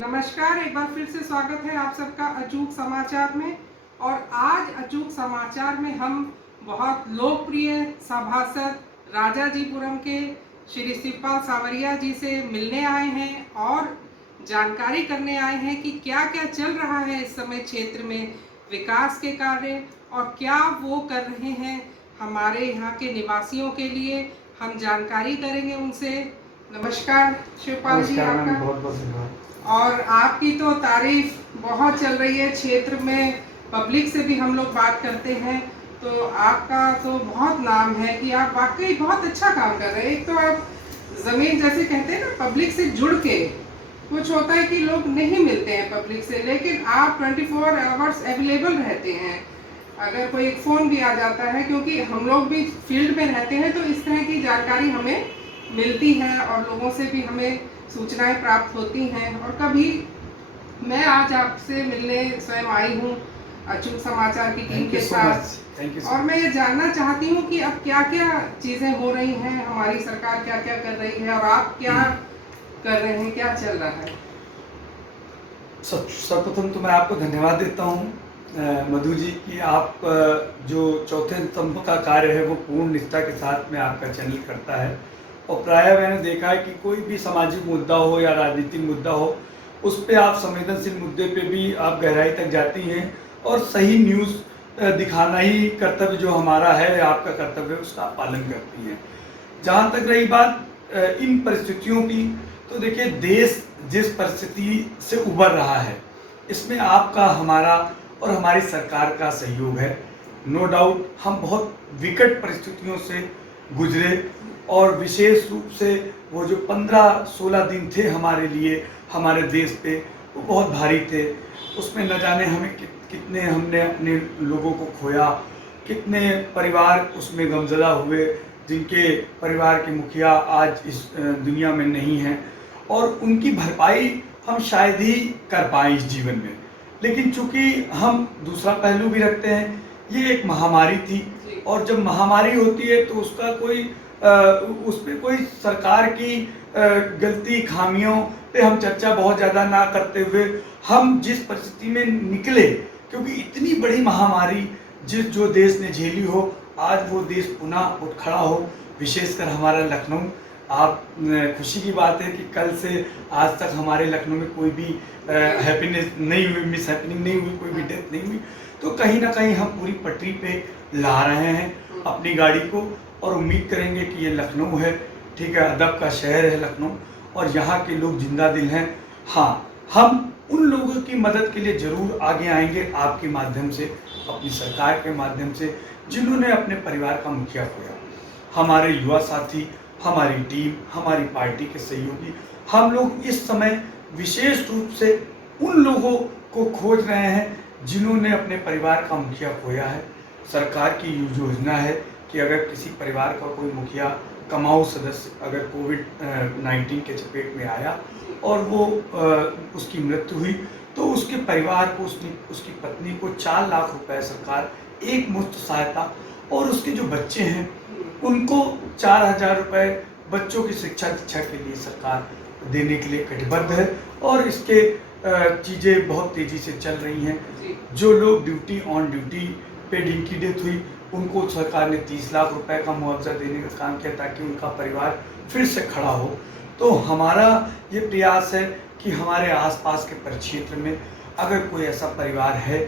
नमस्कार, एक बार फिर से स्वागत है आप सबका अचूक समाचार में। और आज अचूक समाचार में हम बहुत लोकप्रिय सभासद राजाजीपुरम के श्री शिवपाल सावरिया जी से मिलने आए हैं और जानकारी करने आए हैं कि क्या क्या चल रहा है इस समय क्षेत्र में विकास के कार्य और क्या वो कर रहे हैं हमारे यहाँ के निवासियों के लिए। हम जानकारी करेंगे उनसे। नमस्कार शिवपाल जी, आपका बहुत बहुत धन्यवाद। और आपकी तो तारीफ बहुत चल रही है क्षेत्र में, पब्लिक से भी हम लोग बात करते हैं तो आपका तो बहुत नाम है कि आप वाकई बहुत अच्छा काम कर रहे हैं। एक तो आप ज़मीन जैसे कहते हैं ना, पब्लिक से जुड़ के, कुछ होता है कि लोग नहीं मिलते हैं पब्लिक से, लेकिन आप 24 आवर्स अवेलेबल रहते हैं। अगर कोई एक फ़ोन भी आ जाता है, क्योंकि हम लोग भी फील्ड में रहते हैं तो इस तरह की जानकारी हमें मिलती है और लोगों से भी हमें सूचनाएं प्राप्त होती हैं। और कभी मैं आज आपसे मिलने स्वयं आई हूँ अचूक समाचार की टीम के साथ, और मैं ये जानना चाहती हूँ कि अब क्या क्या चीज़ें हो रही हैं, हमारी सरकार क्या क्या कर रही है और आप क्या कर रहे हैं, क्या चल रहा है। सर्वप्रथम तो मैं आपको धन्यवाद देता हूँ मधु जी कि आप जो चौथे स्तंभ का कार्य है वो पूर्ण निष्ठा के साथ में आपका चैनल करता है। और प्रायः मैंने देखा है कि कोई भी सामाजिक मुद्दा हो या राजनीतिक मुद्दा हो, उस पे आप संवेदनशील मुद्दे पे भी आप गहराई तक जाती हैं और सही न्यूज़ दिखाना ही कर्तव्य जो हमारा है, आपका कर्तव्य, उसका पालन करती हैं। जहाँ तक रही बात इन परिस्थितियों की, तो देखिए देश जिस परिस्थिति से उबर रहा है इसमें आपका, हमारा और हमारी सरकार का सहयोग है। नो डाउट हम बहुत विकट परिस्थितियों से गुजरे और विशेष रूप से वो जो 15-16 दिन थे हमारे लिए, हमारे देश पे, वो बहुत भारी थे। उसमें न जाने हमें कितने हमने अपने लोगों को खोया, कितने परिवार उसमें गमज़दा हुए जिनके परिवार के मुखिया आज इस दुनिया में नहीं हैं, और उनकी भरपाई हम शायद ही कर पाएँ इस जीवन में। लेकिन चूँकि हम दूसरा पहलू भी रखते हैं, ये एक महामारी थी, और जब महामारी होती है तो उसका कोई उस पर कोई सरकार की गलती खामियों पे हम चर्चा बहुत ज़्यादा ना करते हुए हम जिस परिस्थिति में निकले, क्योंकि इतनी बड़ी महामारी जो देश ने झेली हो, आज वो देश पुनः उठ खड़ा हो। विशेषकर हमारा लखनऊ, आप खुशी की बात है कि कल से आज तक हमारे लखनऊ में कोई भी हैप्पीनेस नहीं हुई, मिस हैपनिंग नहीं हुई, कोई भी डेथ नहीं हुई। तो कहीं ना कहीं हम पूरी पटरी पे ला रहे हैं अपनी गाड़ी को, और उम्मीद करेंगे कि ये लखनऊ है, ठीक है, अदब का शहर है लखनऊ, और यहाँ के लोग जिंदा दिल हैं। हाँ, हम उन लोगों की मदद के लिए ज़रूर आगे आएंगे आपके माध्यम से, अपनी सरकार के माध्यम से, जिन्होंने अपने परिवार का मुखिया खोया। हमारे युवा साथी, हमारी टीम, हमारी पार्टी के सहयोगी, हम लोग इस समय विशेष रूप से उन लोगों को खोज रहे हैं जिन्होंने अपने परिवार का मुखिया खोया है। सरकार की योजना है कि अगर किसी परिवार का कोई मुखिया, कमाऊ सदस्य अगर कोविड-19 के चपेट में आया और वो उसकी मृत्यु हुई, तो उसके परिवार को, उसकी पत्नी को 4 लाख रुपए सरकार एक मुफ्त सहायता, और उसके जो बच्चे हैं उनको 4000 रुपये बच्चों की शिक्षा दीक्षा के लिए सरकार देने के लिए कटिबद्ध है। और इसके चीज़ें बहुत तेज़ी से चल रही हैं। जो लोग ड्यूटी ऑन ड्यूटी पे जिनकी डेथ हुई, उनको सरकार ने 30 लाख रुपए का मुआवजा देने का काम किया ताकि उनका परिवार फिर से खड़ा हो। तो हमारा ये प्रयास है कि हमारे आसपास के परिक्षेत्र में अगर कोई ऐसा परिवार है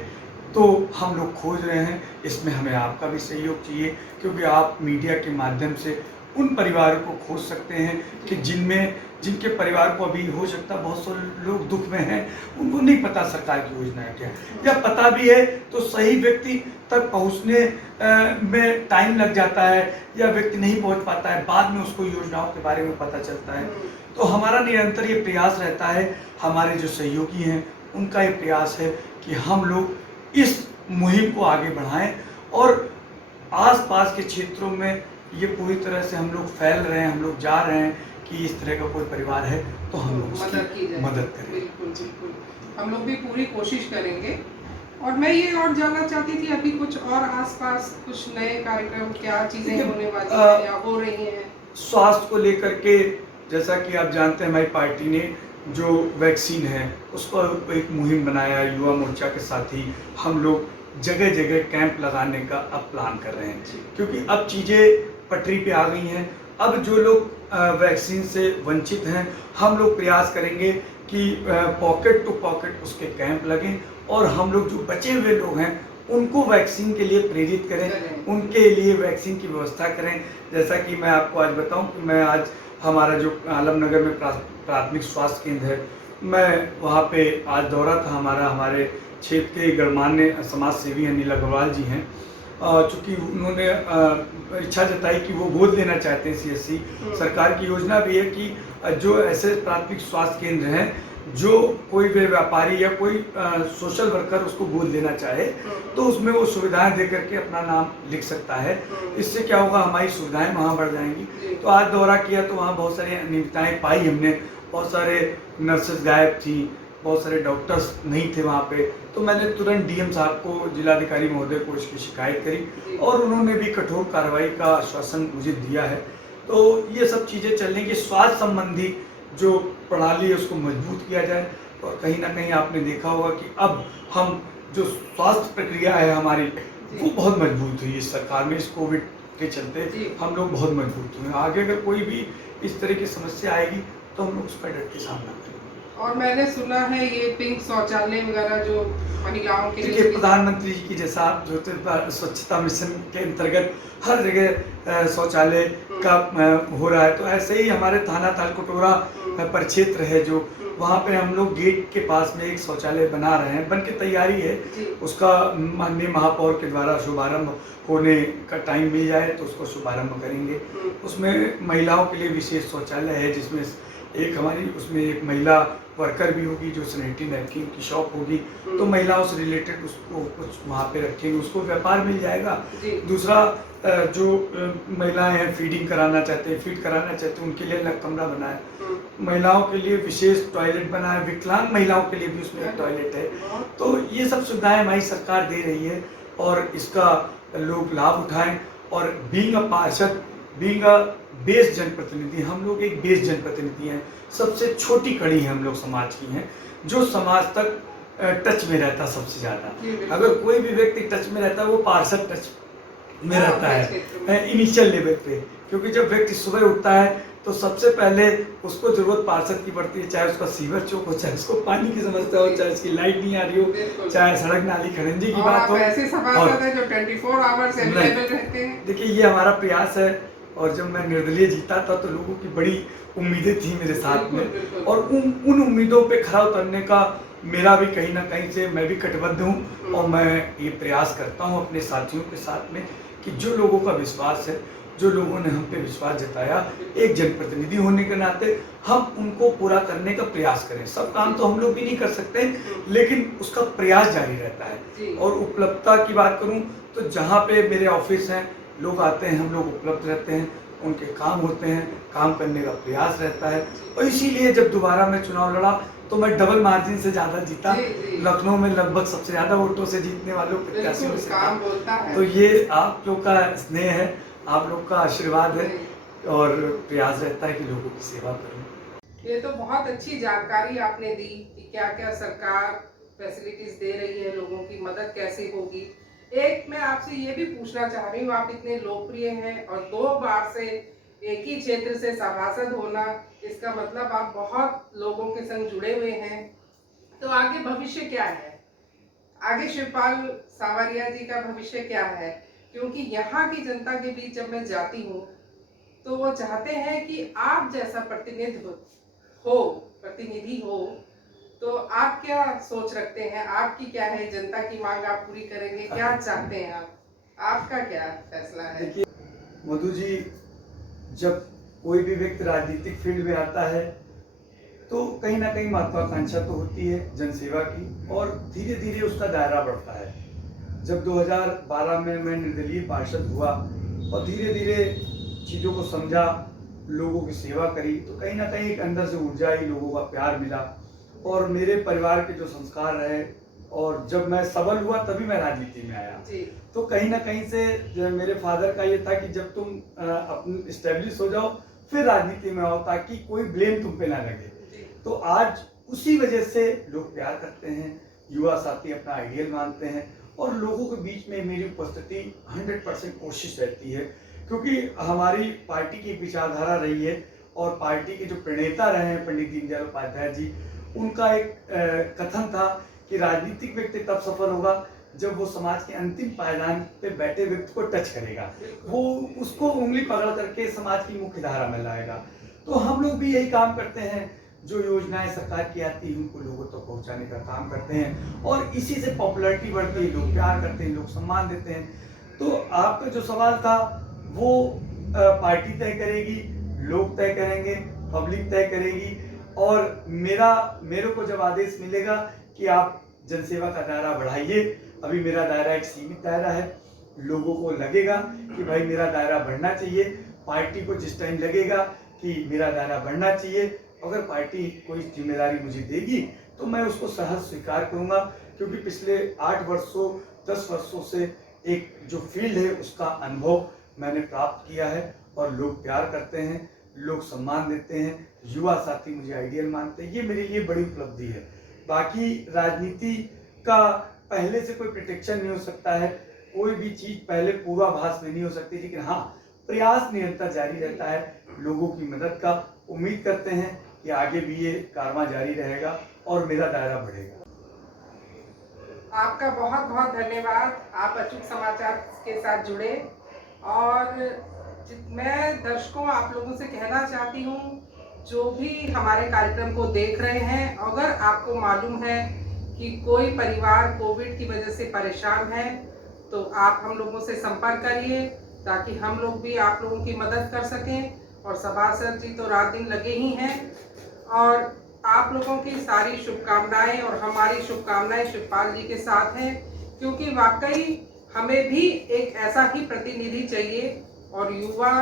तो हम लोग खोज रहे हैं। इसमें हमें आपका भी सहयोग चाहिए, क्योंकि आप मीडिया के माध्यम से उन परिवारों को खोज सकते हैं कि जिनके परिवार को अभी हो सकता है बहुत सारे लोग दुख में हैं, उनको नहीं पता सरकार की योजना है क्या, या पता भी है तो सही व्यक्ति तक पहुंचने में टाइम लग जाता है, या व्यक्ति नहीं पहुंच पाता है, बाद में उसको योजनाओं के बारे में पता चलता है। तो हमारा निरंतर ये प्रयास रहता है, हमारे जो सहयोगी हैं उनका ये प्रयास है कि हम लोग इस मुहिम को आगे बढ़ाएं, और आसपास के क्षेत्रों में ये पूरी तरह से हम लोग फैल रहे हैं, हम लोग जा रहे हैं कि इस तरह का कोई परिवार है तो हम लोग उसकी मदद करें। बिल्कुल बिल्कुल, हम लोग भी पूरी कोशिश करेंगे और मैं ये और जानना चाहती थी, अभी कुछ और आसपास कुछ नए कार्यक्रम, क्या चीजें देखिए, होने वाली हैं या हो रही हैं? स्वास्थ्य को लेकर के, जैसा कि आप जानते हैं, हमारी पार्टी ने जो वैक्सीन है उस पर एक मुहिम बनाया। युवा मोर्चा के साथ ही हम लोग जगह जगह कैंप लगाने का अब प्लान कर रहे हैं, क्योंकि अब चीज़ें पटरी पे आ गई हैं। अब जो लोग वैक्सीन से वंचित हैं, हम लोग प्रयास करेंगे कि पॉकेट टू पॉकेट उसके कैंप लगें और हम लोग जो बचे हुए लोग हैं उनको वैक्सीन के लिए प्रेरित करें, उनके लिए वैक्सीन की व्यवस्था करें। जैसा कि मैं आपको आज बताऊं कि मैं आज हमारा जो आलमनगर में प्राथमिक स्वास्थ्य केंद्र है, मैं वहाँ पे आज दौरा था हमारा। हमारे क्षेत्र के गणमान्य समाज सेवी अनिल अग्रवाल जी हैं, चूँकि उन्होंने इच्छा जताई कि वो गोद लेना चाहते हैं सीएससी। सरकार की योजना भी है कि जो ऐसे प्राथमिक स्वास्थ्य केंद्र हैं, जो कोई भी व्यापारी या कोई सोशल वर्कर उसको गोद लेना चाहे तो उसमें वो सुविधाएं दे करके अपना नाम लिख सकता है। इससे क्या होगा, हमारी सुविधाएं वहाँ बढ़ जाएंगी। तो आज दौरा किया तो वहाँ बहुत सारी अनियमितताएं पाई हमने। बहुत सारे नर्सेज गायब थी, बहुत सारे डॉक्टर्स नहीं थे वहाँ पे। तो मैंने तुरंत डीएम साहब को, जिलाधिकारी महोदय को इसकी शिकायत करी और उन्होंने भी कठोर कार्रवाई का आश्वासन मुझे दिया है। तो ये सब चीज़ें चलने की, स्वास्थ्य संबंधी जो प्रणाली है उसको मजबूत किया जाए। और कहीं ना कहीं आपने देखा होगा कि अब हम जो स्वास्थ्य प्रक्रिया है हमारी, वो बहुत मजबूत हुई इस सरकार में। इस कोविड के चलते हम लोग बहुत मजबूत हुए। आगे अगर कोई भी इस तरह की समस्या आएगी तो हम लोग उसका डट के सामना करेंगे। और मैंने सुना है ये पिंक शौचालय वगैरह जो महिलाओं के लिए, देखिए, प्रधानमंत्री जी की जैसा आप जो स्वच्छता मिशन के अंतर्गत हर जगह शौचालय का हो रहा है, तो ऐसे ही हमारे थाना तालकटोरा परिक्षेत्र है जो, वहाँ पे हम लोग गेट के पास में एक शौचालय बना रहे हैं, बन के तैयारी है। उसका माननीय महापौर के द्वारा शुभारंभ होने का टाइम मिल जाए तो उसको शुभारंभ करेंगे। उसमें महिलाओं के लिए विशेष शौचालय है, जिसमें एक हमारी उसमें एक महिला वर्कर भी होगी, जो सैनिटरी नैपकिन की शॉप होगी, तो महिलाओं से रिलेटेड उसको कुछ वहाँ पे रखेंगे, उसको व्यापार मिल जाएगा। दूसरा, जो महिलाएं हैं फीडिंग कराना चाहते हैं, फीड कराना चाहते हैं, उनके लिए अलग कमरा बना है। महिलाओं के लिए विशेष टॉयलेट बना है, विकलांग महिलाओं के लिए भी उसमें एक टॉयलेट है। तो ये सब सुविधाएं हमारी सरकार दे रही है और इसका लोग लाभ उठाएं। और बीइंग अ पार्षद, बीइंग अ बेस जनप्रतिनिधि, हम लोग एक बेस जनप्रतिनिधि हैं, सबसे छोटी कड़ी है हम लोग समाज की हैं, जो समाज तक टच में रहता सबसे ज़्यादा। अगर कोई भी व्यक्ति टच में रहता है वो पार्षद टच में रहता है इनिशियल लेवल पे। क्योंकि जब व्यक्ति सुबह उठता है तो सबसे पहले उसको जरूरत पार्षद की पड़ती है, चाहे उसका सीवर चौक हो, चाहे उसको पानी की समस्या हो, चाहे उसकी लाइट नहीं आ रही हो, चाहे सड़क नाली खरंजी की बात हो। ऐसे सभासद हैं जो 24 आवर्स अवेलेबल रहते हैं। देखिए, ये हमारा प्रयास है। और जब मैं निर्दलीय जीता था तो लोगों की बड़ी उम्मीदें थी मेरे साथ में, और उन उम्मीदों पे खरा उतरने का मेरा भी कहीं ना कहीं से मैं भी कटिबद्ध हूँ। और मैं ये प्रयास करता हूँ अपने साथियों के साथ में कि जो लोगों का विश्वास है, जो लोगों ने हम पे विश्वास जताया, एक जनप्रतिनिधि होने के नाते हम उनको पूरा करने का प्रयास करें। सब काम तो हम लोग भी नहीं कर सकते, लेकिन उसका प्रयास जारी रहता है। और उपलब्धता की बात करूं तो जहां पे मेरे ऑफिस हैं, लोग आते हैं, हम लोग उपलब्ध रहते हैं, उनके काम होते हैं, काम करने का प्रयास रहता है। और इसीलिए जब दोबारा मैं चुनाव लड़ा तो मैं डबल मार्जिन से ज़्यादा जीता। लखनऊ में लगभग सबसे ज़्यादा वोटों से जीतने वालों प्रत्याशियों से था। तो ये आप लोग का स्नेह है, आप लोग का आशीर्वाद है, और प्रयास रहता है कि लोगों की सेवा करूं। ये तो बहुत अच्छी जानकारी आपने दी कि क्या क्या सरकार फैसिलिटीज दे रही है, लोगों की मदद कैसे होगी। एक मैं आपसे ये भी पूछना चाह रही हूँ, आप इतने लोकप्रिय हैं और 2 बार से एक ही क्षेत्र से सभासद होना, इसका मतलब आप बहुत लोगों के संग जुड़े हुए हैं। तो आगे भविष्य क्या है? आगे शिवपाल सावरिया जी का भविष्य क्या है? क्योंकि यहाँ की जनता के बीच जब मैं जाती हूँ तो वो चाहते हैं कि आप जैसा प्रतिनिधि हो। तो आप क्या सोच रखते हैं? आपकी क्या है? जनता की मांग आप पूरी करेंगे? क्या चाहते हैं आप? आपका क्या फैसला है? देखिए मधु जी, जब कोई भी व्यक्ति राजनीतिक फील्ड में आता है तो कहीं ना कहीं महत्वाकांक्षा तो होती है जनसेवा की, और धीरे धीरे उसका दायरा बढ़ता है। जब 2012 में मैं निर्दलीय पार्षद हुआ और धीरे धीरे चीज़ों को समझा, लोगों की सेवा करी, तो कहीं ना कहीं एक अंदर से ऊर्जा ही, लोगों का प्यार मिला। और मेरे परिवार के जो संस्कार रहे और जब मैं सबल हुआ तभी मैं राजनीति में आया। जी। तो कहीं ना कहीं से जो है मेरे फादर का ये था कि जब तुम अपने स्टेब्लिश हो जाओ फिर राजनीति में आओ, ताकि कोई ब्लेम तुम पे ना लगे। तो आज उसी वजह से लोग प्यार करते हैं, युवा साथी अपना आइडियल मानते हैं, और लोगों के बीच में मेरी उपस्थिति 100% कोशिश रहती है, क्योंकि हमारी पार्टी की विचारधारा रही है और पार्टी के जो प्रणेता रहे हैं पंडित दीनदयाल उपाध्याय जी, उनका एक कथन था कि राजनीतिक व्यक्ति तब सफल होगा जब वो समाज के अंतिम पायदान पे बैठे व्यक्ति को टच करेगा, वो उसको उंगली पकड़ करके समाज की मुख्य धारा में लाएगा। तो हम लोग भी यही काम करते हैं, जो योजनाएं सरकार की आती है उनको लोगों तक पहुंचाने का काम करते हैं, और इसी से पॉपुलैरिटी बढ़ती है, लोग प्यार करते हैं, लोग सम्मान देते हैं। तो आपका जो सवाल था वो पार्टी तय करेगी, लोग तय करेंगे, पब्लिक तय करेगी, और मेरे को जब आदेश मिलेगा कि आप जनसेवा का दायरा बढ़ाइए, अभी मेरा दायरा एक सीमित दायरा है, लोगों को लगेगा कि भाई मेरा दायरा बढ़ना चाहिए, पार्टी को जिस टाइम लगेगा कि मेरा दायरा बढ़ना चाहिए, अगर पार्टी कोई जिम्मेदारी मुझे देगी तो मैं उसको सहज स्वीकार करूंगा, क्योंकि पिछले 8 वर्षों 10 वर्षों से एक जो फील्ड है उसका अनुभव मैंने प्राप्त किया है, और लोग प्यार करते हैं, लोग सम्मान देते हैं, युवा साथी मुझे आइडियल मानते हैं, ये मेरे लिए बड़ी उपलब्धि है। बाकी राजनीति का पहले से कोई प्रोटेक्शन नहीं हो सकता है, कोई भी चीज़ पहले पूर्वाभास में नहीं हो सकती, लेकिन हाँ प्रयास निरंतर जारी रहता है लोगों की मदद का। उम्मीद करते हैं कि आगे भी ये कारवां जारी रहेगा और मेरा दायरा बढ़ेगा। आपका बहुत बहुत धन्यवाद, आप अचूक समाचार के साथ जुड़े। और मैं दर्शकों आप लोगों से कहना चाहती हूँ, जो भी हमारे कार्यक्रम को देख रहे हैं, अगर आपको मालूम है कि कोई परिवार कोविड की वजह से परेशान है तो आप हम लोगों से संपर्क करिए, ताकि हम लोग भी आप लोगों की मदद कर सकें। और सभासद जी तो रात दिन लगे ही हैं, और आप लोगों की सारी शुभकामनाएं और हमारी शुभकामनाएं शिवपाल जी के साथ हैं, क्योंकि वाकई हमें भी एक ऐसा ही प्रतिनिधि चाहिए, और युवा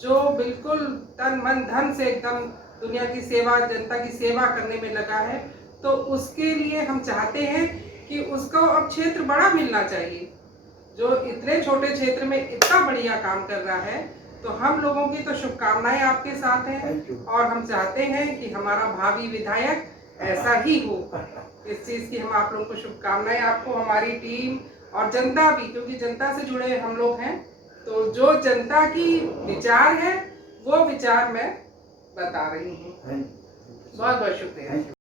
जो बिल्कुल तन मन धन से एकदम दुनिया की सेवा, जनता की सेवा करने में लगा है। तो उसके लिए हम चाहते हैं कि उसको अब क्षेत्र बड़ा मिलना चाहिए, जो इतने छोटे क्षेत्र में इतना बढ़िया काम कर रहा है। तो हम लोगों की तो शुभकामनाएं आपके साथ हैं, और हम चाहते हैं कि हमारा भावी विधायक ऐसा ही हो। इस चीज़ की हम आप लोगों को शुभकामनाएं, आपको, हमारी टीम और जनता भी, क्योंकि जनता से जुड़े हम लोग हैं, तो जो जनता की विचार है वो विचार मैं बता रही हूँ। बहुत बहुत शुक्रिया।